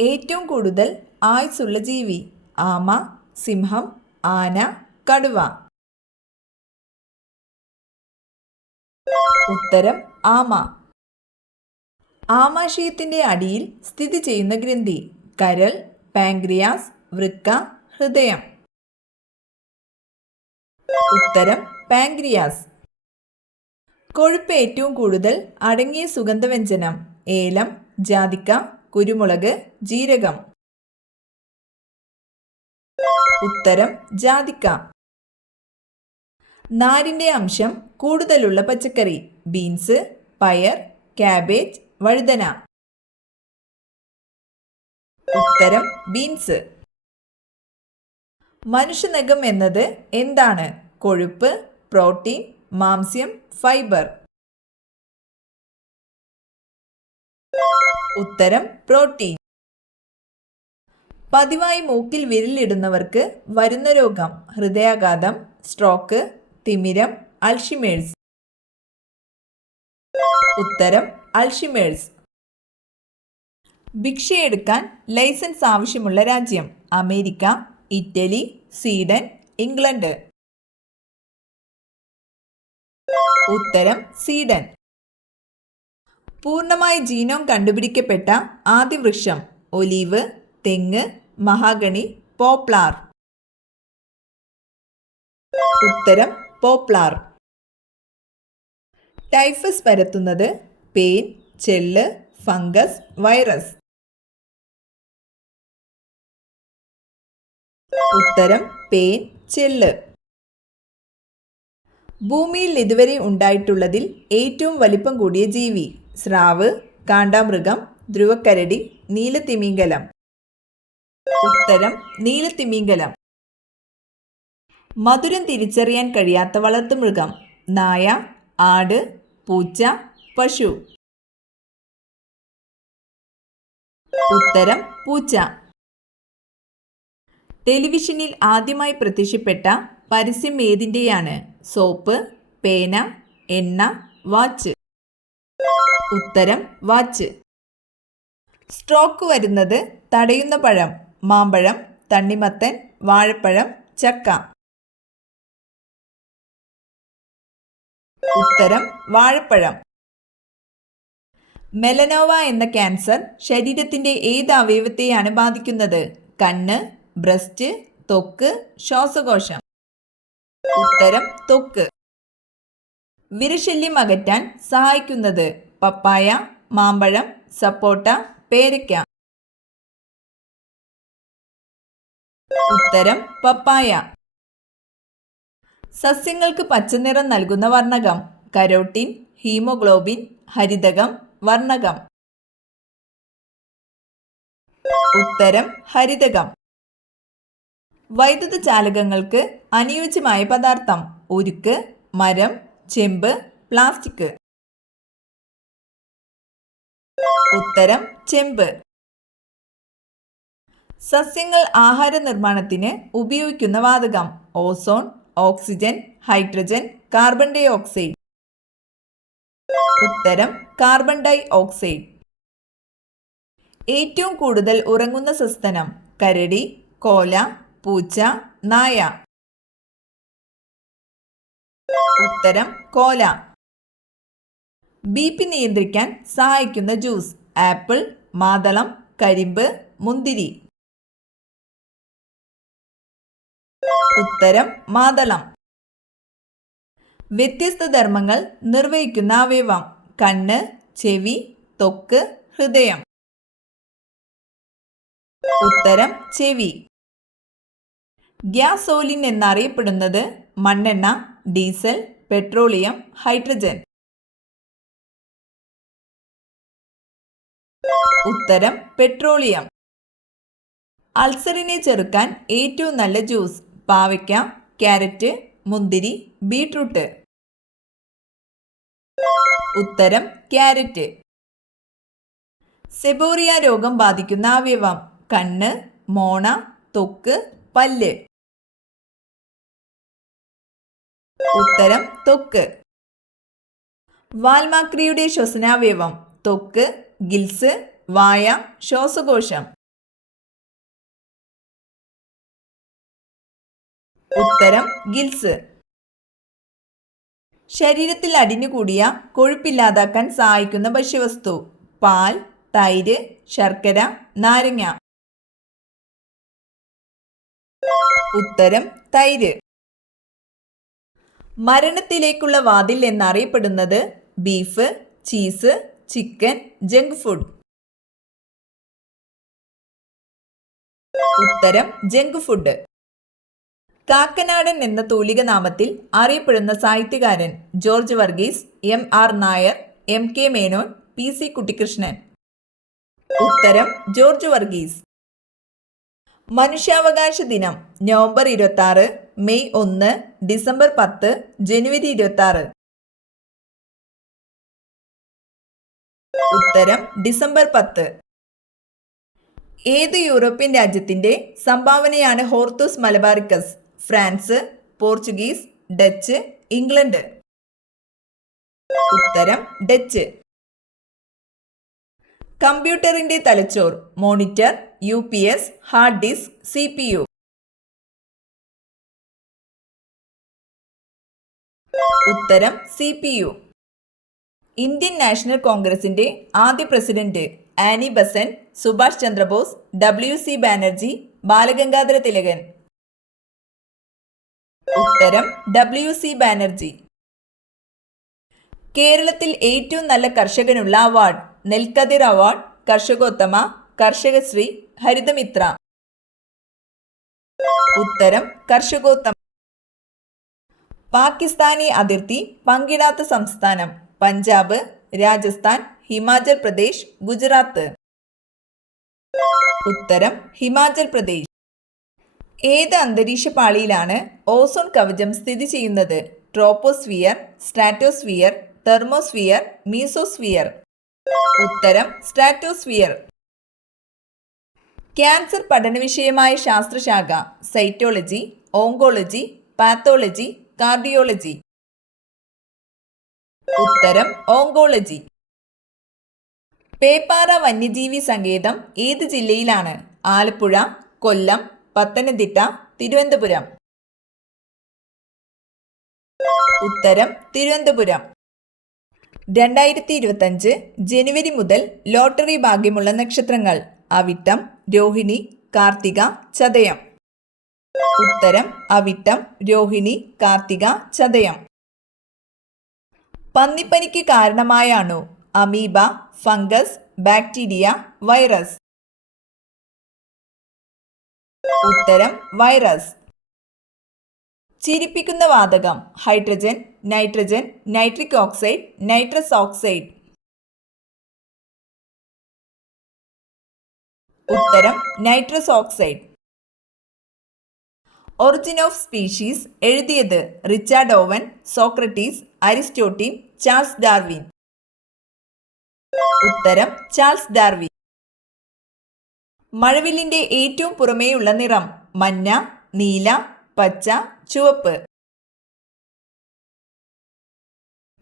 ഏറ്റവും കൂടുതൽ ആയുസ്സുള്ള ജീവി? ആമ, സിംഹം, ആന, കടുവ. ഉത്തരം ആമ. ആമാശയത്തിന്റെ അടിയിൽ സ്ഥിതി ചെയ്യുന്ന ഗ്രന്ഥി? കരൾ, പാൻക്രിയാസ്, വൃക്ക, ഹൃദയം. ഉത്തരം പാൻക്രിയാസ്. കൊഴുപ്പ് ഏറ്റവും കൂടുതൽ അടങ്ങിയ സുഗന്ധവ്യഞ്ജനം? ഏലം, ജാതിക്ക, കുരുമുളക്, ജീരകം. ഉത്തരം ജാതിക്ക. നാരിന്റെ അംശം കൂടുതലുള്ള പച്ചക്കറി? ബീൻസ്, പയർ, കാബേജ്, വഴുതന. ഉത്തരം ബീൻസ്. മനുഷ്യനഖം എന്നത് എന്താണ്? കൊഴുപ്പ്, പ്രോട്ടീൻ, മാംസ്യം, ഫൈബർ. ഉത്തരം പ്രോട്ടീൻ. പതിവായി മൂക്കിൽ വിരലിടുന്നവർക്ക് വരുന്ന രോഗം? ഹൃദയാഘാതം, സ്ട്രോക്ക്, തിമിരം, അൾഷിമേഴ്സ്. ഉത്തരം അൾഷിമേഴ്സ്. ഭിക്ഷയെടുക്കാൻ ലൈസൻസ് ആവശ്യമുള്ള രാജ്യം? America, Italy, Sweden, England. ഉത്തരം സ്വീഡൻ. പൂർണ്ണമായി ജീനോം കണ്ടുപിടിക്കപ്പെട്ട ആദ്യ വൃക്ഷം? ഒലീവ്, തെങ്ങ്, മഹാഗണി, പോപ്ലാർ. ഉത്തരം പോപ്ലാർ. ടൈഫസ് പരത്തുന്നത്? പേൻ, ചെള്ള്, ഫംഗസ്, വൈറസ്. ഉത്തരം പേൻ, ചെള്ള്. ഭൂമിയിൽ ഇതുവരെ ഉണ്ടായിട്ടുള്ളതിൽ ഏറ്റവും വലിപ്പം കൂടിയ ജീവി? സ്രാവ്, കാണ്ടാമൃഗം, ധ്രുവക്കരടി, നീലത്തിമിംഗലം. ഉത്തരം നീലത്തിമിംഗലം. മധുരം തിരിച്ചറിയാൻ കഴിയാത്ത വളർത്തുമൃഗം? നായ, ആട്, പൂച്ച, പശു. ഉത്തരം പൂച്ച. ടെലിവിഷനിൽ ആദ്യമായി പ്രത്യക്ഷപ്പെട്ട പരസ്യം ഏതിൻ്റെയാണ്? സോപ്പ്, പേന, എണ്ണ, വാച്ച്. ഉത്തരം വാച്ച്. സ്ട്രോക്ക് വരുന്നത് തടയുന്ന പഴം? മാമ്പഴം, തണ്ണിമത്തൻ, വാഴപ്പഴം, ചക്ക. ഉത്തരം വാഴപ്പഴം. മെലനോവ എന്ന ക്യാൻസർ ശരീരത്തിന്റെ ഏത് അവയവത്തെയാണ് ബാധിക്കുന്നത്? കണ്ണ്, ബ്രസ്റ്റ്, ത്വക്ക്, ശ്വാസകോശം. ഉത്തരം ത്വക്ക്. വിരശല്യം അകറ്റാൻ സഹായിക്കുന്നത്? പപ്പായ, മാമ്പഴം, സപ്പോട്ട, പേരയ്ക്ക. ഉത്തരം പപ്പായ. സസ്യങ്ങൾക്ക് പച്ചനിറം നൽകുന്ന വർണ്ണകം? Carotene, haemoglobin, ഹരിതകം, വർണ്ണകം. ഉത്തരം ഹരിതകം. വൈദ്യുത ചാലകങ്ങൾക്ക് അനുയോജ്യമായ പദാർത്ഥം? ഉരുക്ക്, മരം, ചെമ്പ്, പ്ലാസ്റ്റിക്. ഉത്തരം ചെമ്പ്. സസ്യങ്ങൾ ആഹാര നിർമ്മാണത്തിന് ഉപയോഗിക്കുന്ന വാതകം? Ozone, oxygen, hydrogen, carbon dioxide. ഉത്തരം കാർബൺ ഡൈ ഓക്സൈഡ്. ഏറ്റവും കൂടുതൽ ഉറങ്ങുന്ന സസ്തനം? കരടി, കോല, പൂച്ച, നായ. ഉത്തരം കോല. ബി.പി നിയന്ത്രിക്കാൻ സഹായിക്കുന്ന ജ്യൂസ്? ആപ്പിൾ, മാതളം, കരിമ്പ്, മുന്തിരി. ഉത്തരം മാതളം. വ്യത്യസ്ത ധർമ്മങ്ങൾ നിർവഹിക്കുന്ന അവയവം? കണ്ണ്, ചെവി, ത്വക്ക്, ഹൃദയം. ഉത്തരം ചെവി. ഗ്യാസോലിൻ എന്നറിയപ്പെടുന്നത്? മണ്ണെണ്ണ, ഡീസൽ, പെട്രോളിയം, ഹൈഡ്രജൻ. ഉത്തരം പെട്രോളിയം. അൾസറിനെ ചെറുക്കാൻ ഏറ്റവും നല്ല ജ്യൂസ്? പാവയ്ക്ക, ക്യാരറ്റ്, മുന്തിരി, ബീട്രൂട്ട്. ഉത്തരം ക്യാരറ്റ്. സെബോറിയ രോഗം ബാധിക്കുന്ന അവയവം? കണ്ണ്, മോണ, ത്വക്ക്, പല്ല്. ഉത്തരം ത്വക്ക്. വാൽമാക്രിയുടെ ശ്വസനാവയവം? ത്വക്ക്, ഗിൽസ്, വായ, ശ്വാസകോശം. ഉത്തരം ഗിൽസ്. ശരീരത്തിൽ അടിഞ്ഞുകൂടിയ കൊഴുപ്പില്ലാതാക്കാൻ സഹായിക്കുന്ന ഭക്ഷ്യവസ്തു: പാൽ, തൈര്, ശർക്കര, നാരങ്ങ. ഉത്തരം തൈര്. മരണത്തിലേക്കുള്ള വാതിൽ എന്നറിയപ്പെടുന്നത്: beef, cheese, chicken, junk food. ഉത്തരം ജങ്ക് ഫുഡ്. കാക്കനാടൻ എന്ന തൂലിക നാമത്തിൽ അറിയപ്പെടുന്ന സാഹിത്യകാരൻ: George Varghese, M.R. Nair, M.K. Menon, P.C. Kuttikrishnan. ഉത്തരം ജോർജ് വർഗീസ്. മനുഷ്യാവകാശ ദിനം: നവംബർ 26, മെയ് 1, ഡിസംബർ 10, ജനുവരി 26. ഉത്തരം ഡിസംബർ 10. ഏത് യൂറോപ്യൻ രാജ്യത്തിന്റെ സംഭാവനയാണ് Hortus Malabaricus? France, Portuguese, Dutch, England. ഉത്തരം ഡച്ച്. കമ്പ്യൂട്ടറിന്റെ തലച്ചോർ: monitor, UPS, hard disk, CPU. ഉത്തരം CPU. ഇന്ത്യൻ നാഷണൽ കോൺഗ്രസിന്റെ ആദ്യ president: Annie Besant, Subhash Chandrabose, WC Banerjee, Balagangadhara Tilakan. ഉത്തരം WC ബാനർജി. കേരളത്തിൽ ഏറ്റവും നല്ല കർഷകനുള്ള അവാർഡ്: നെൽക്കതിർ അവാർഡ്, കർഷകോത്തമ, കർഷകശ്രീ, ഹരിതമിത്ര. ഉത്തരം കർഷകോത്തമ. പാകിസ്ഥാനി അതിർത്തി പങ്കിടാത്ത സംസ്ഥാനം: പഞ്ചാബ്, രാജസ്ഥാൻ, ഹിമാചൽ പ്രദേശ്, ഗുജറാത്ത്. ഉത്തരം ഹിമാചൽ പ്രദേശ്. ഏത് അന്തരീക്ഷ പാളിയിലാണ് ഓസോൺ കവചം സ്ഥിതി ചെയ്യുന്നത്? Troposphere, stratosphere, thermosphere, mesosphere. ഉത്തരം സ്ട്രാറ്റോസ്ഫിയർ. ക്യാൻസർ പഠനവിഷയമായ ശാസ്ത്രശാഖ: സൈറ്റോളജി, ഓങ്കോളജി, പാത്തോളജി, കാർഡിയോളജി. ഉത്തരം ഓങ്കോളജി. പേപ്പാറ വന്യജീവി സങ്കേതം ഏത് ജില്ലയിലാണ്? ആലപ്പുഴ, കൊല്ലം, പത്തനംതിട്ട, തിരുവനന്തപുരം. ഉത്തരം തിരുവനന്തപുരം. 2025 ജനുവരി മുതൽ ലോട്ടറി ഭാഗ്യമുള്ള നക്ഷത്രങ്ങൾ: അവിട്ടം, രോഹിണി, കാർത്തിക, ചതയം. ഉത്തരം അവിട്ടം, രോഹിണി, കാർത്തിക, ചതയം. പന്നിപ്പനിക്ക് കാരണമായ അണു: അമീബ, ഫംഗസ്, ബാക്ടീരിയ, വൈറസ്. ഉത്തരം വൈറസ്. ചിരിപ്പിക്കുന്ന വാതകം: hydrogen, nitrogen, nitric oxide, nitrous oxide. ഉത്തരം nitrous oxide. Origin of species എഴുതിയത്: Richard Owen, Socrates, Aristotle, Charles Darwin. ഉത്തരം ചാൾസ് ഡാർവിൻ. മഴവില്ലിന്റെ ഏറ്റവും പുറമേയുള്ള നിറം: മഞ്ഞ, നീല, പച്ച, ചുവപ്പ്.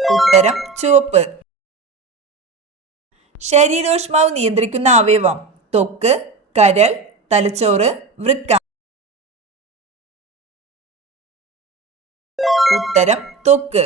ഉത്തരം ചുവപ്പ്. ശരീരോഷ്മാവ് നിയന്ത്രിക്കുന്ന അവയവം: ത്വക്ക്, കരൾ, തലച്ചോറ്, വൃക്ക. ഉത്തരം ത്വക്ക്.